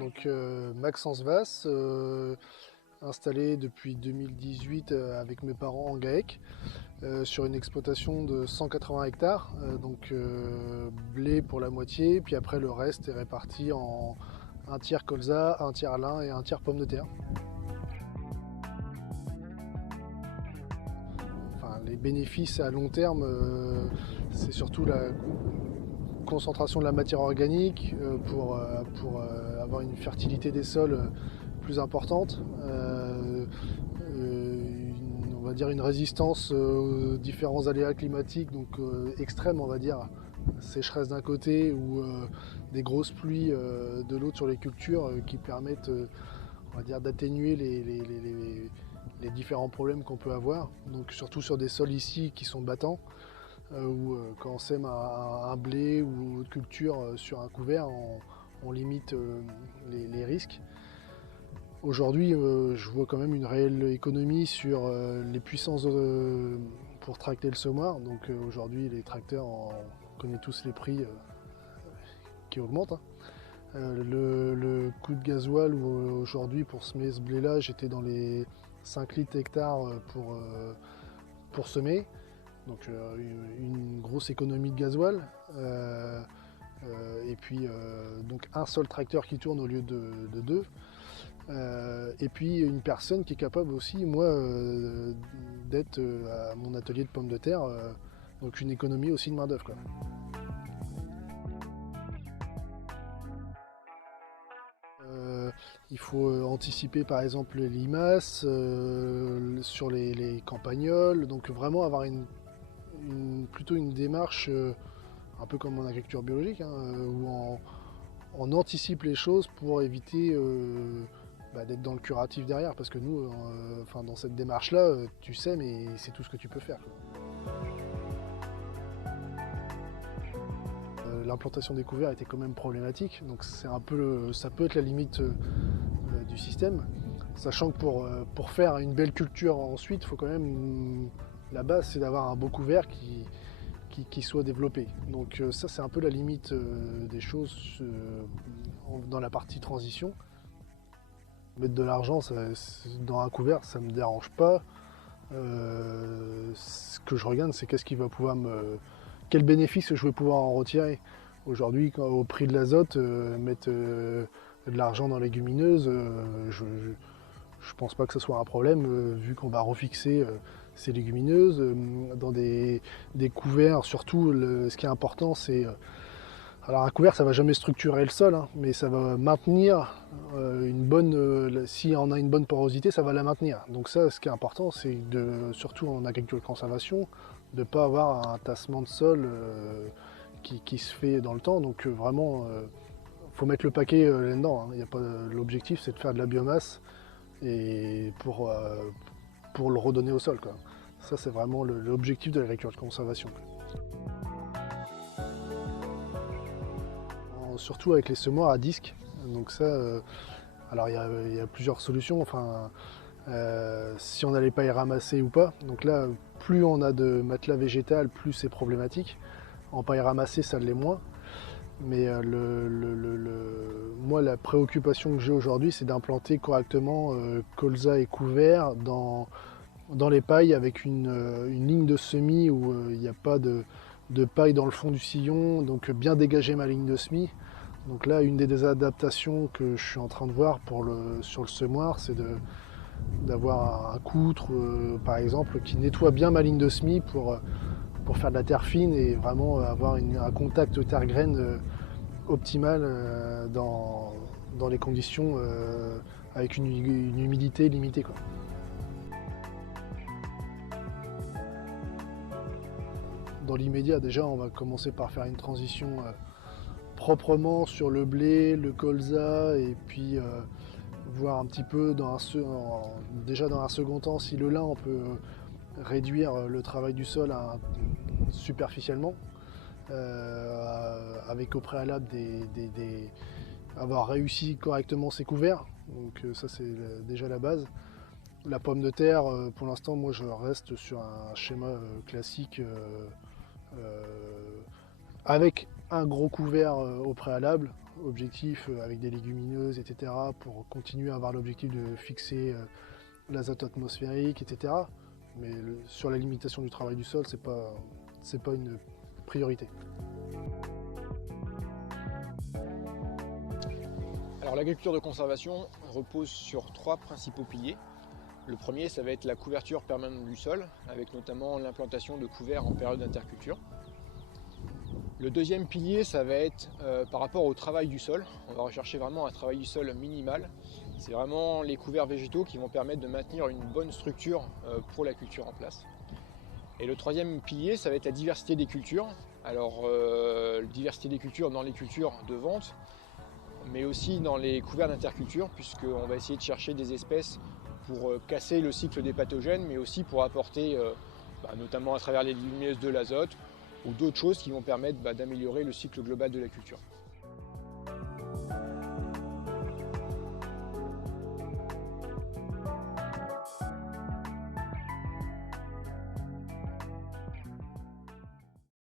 Donc Maxence Vasse, installé depuis 2018 avec mes parents en GAEC, sur une exploitation de 180 hectares, donc blé pour la moitié, puis après le reste est réparti en un tiers colza, un tiers lin et un tiers pomme de terre. Enfin, les bénéfices à long terme, c'est surtout la concentration de la matière organique pour avoir une fertilité des sols plus importante, on va dire une résistance aux différents aléas climatiques, donc extrêmes, on va dire, sécheresse d'un côté ou des grosses pluies de l'autre sur les cultures qui permettent on va dire d'atténuer les différents problèmes qu'on peut avoir, donc surtout sur des sols ici qui sont battants, où quand on sème un blé ou autre culture sur un couvert, on limite les risques. Aujourd'hui, je vois quand même une réelle économie sur les puissances pour tracter le semoir. Donc aujourd'hui, les tracteurs, on connaît tous les prix qui augmentent, hein. Le coût de gasoil aujourd'hui pour semer ce blé-là, j'étais dans les 5 litres hectares pour semer. Donc une grosse économie de gasoil. Et puis donc un seul tracteur qui tourne au lieu de deux. Et puis une personne qui est capable aussi, moi, d'être à mon atelier de pommes de terre, donc une économie aussi de main d'œuvre, quoi. Il faut anticiper par exemple les limaces sur les campagnols, donc vraiment avoir plutôt une démarche un peu comme en agriculture biologique, hein, où on anticipe les choses pour éviter d'être dans le curatif derrière, parce que nous, dans cette démarche-là, tu sais, mais c'est tout ce que tu peux faire, quoi. L'implantation des couverts était quand même problématique, donc ça peut être la limite du système, sachant que pour faire une belle culture ensuite, il faut quand même, la base c'est d'avoir un beau couvert qui soit développé. Donc ça c'est un peu la limite des choses dans la partie transition. Mettre de l'argent dans un couvert, ça ne me dérange pas. Ce que je regarde, c'est quel bénéfice je vais pouvoir en retirer. Aujourd'hui, au prix de l'azote, mettre de l'argent dans les légumineuses, je ne pense pas que ce soit un problème, vu qu'on va refixer ces légumineuses dans des couverts. Surtout, ce qui est important, c'est... alors un couvert, ça ne va jamais structurer le sol, hein, mais ça va maintenir si on a une bonne porosité, ça va la maintenir. Donc ça, ce qui est important, c'est surtout en agriculture de conservation, de ne pas avoir un tassement de sol qui se fait dans le temps. Donc vraiment, faut mettre le paquet là-dedans, hein. L'objectif, c'est de faire de la biomasse et pour le redonner au sol, quoi. Ça, c'est vraiment l'objectif de l'agriculture de conservation, quoi. Surtout avec les semoirs à disque. Donc ça, alors il y a plusieurs solutions. Enfin, si on n'allait pas y ramasser ou pas. Donc là, plus on a de matelas végétal, plus c'est problématique. En paille ramassée, ça l'est moins. Mais moi, la préoccupation que j'ai aujourd'hui, c'est d'implanter correctement colza et couvert dans les pailles avec une ligne de semis où il n'y a pas de paille dans le fond du sillon, donc bien dégager ma ligne de semis. Donc là, une des adaptations que je suis en train de voir sur le semoir, c'est d'avoir un coutre, par exemple, qui nettoie bien ma ligne de semis pour faire de la terre fine et vraiment avoir un contact terre-graine optimal dans les conditions avec une humidité limitée, quoi. Dans l'immédiat, déjà, on va commencer par faire une transition proprement sur le blé, le colza, et puis voir un petit peu déjà dans un second temps si le lin, on peut réduire le travail du sol superficiellement, avec au préalable avoir réussi correctement ses couverts. Donc ça, c'est déjà la base. La pomme de terre, pour l'instant, moi je reste sur un schéma classique avec un gros couvert au préalable, objectif avec des légumineuses, etc., pour continuer à avoir l'objectif de fixer l'azote atmosphérique, etc. Mais sur la limitation du travail du sol, c'est pas une priorité. Alors l'agriculture de conservation repose sur 3 principaux piliers. Le premier, ça va être la couverture permanente du sol, avec notamment l'implantation de couverts en période d'interculture. Le deuxième pilier, ça va être par rapport au travail du sol. On va rechercher vraiment un travail du sol minimal. C'est vraiment les couverts végétaux qui vont permettre de maintenir une bonne structure pour la culture en place. Et le troisième pilier, ça va être la diversité des cultures. Alors, diversité des cultures dans les cultures de vente, mais aussi dans les couverts d'interculture, puisqu'on va essayer de chercher des espèces pour casser le cycle des pathogènes, mais aussi pour apporter, notamment à travers les légumineuses, de l'azote ou d'autres choses qui vont permettre d'améliorer le cycle global de la culture.